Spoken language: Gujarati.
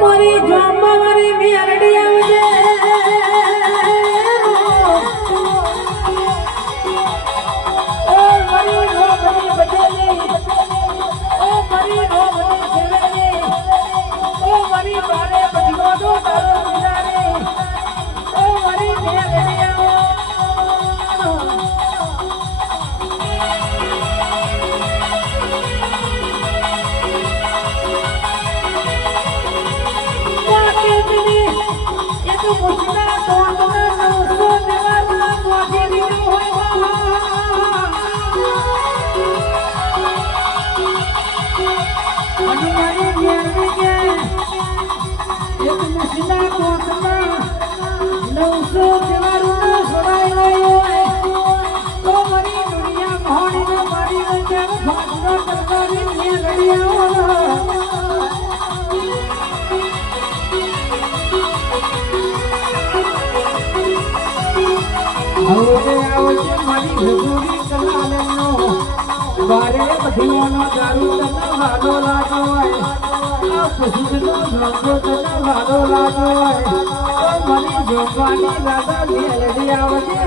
મારી જોમાં મારી મેલડી આવજે ઓ મારી રોમની બચેલી ઓ મારી રોમની સેવેલી ઓ મારી બારે બધી તારો વિચારે ઓ મારી મેલડી આવો બારે બધીઓનો દારૂ તને વાલો લાગ્યો હોય આ પશુનો ધંધો તને વાલો લાગ્યો હોય તો મને જોવાની રાધા મેલડી આવજે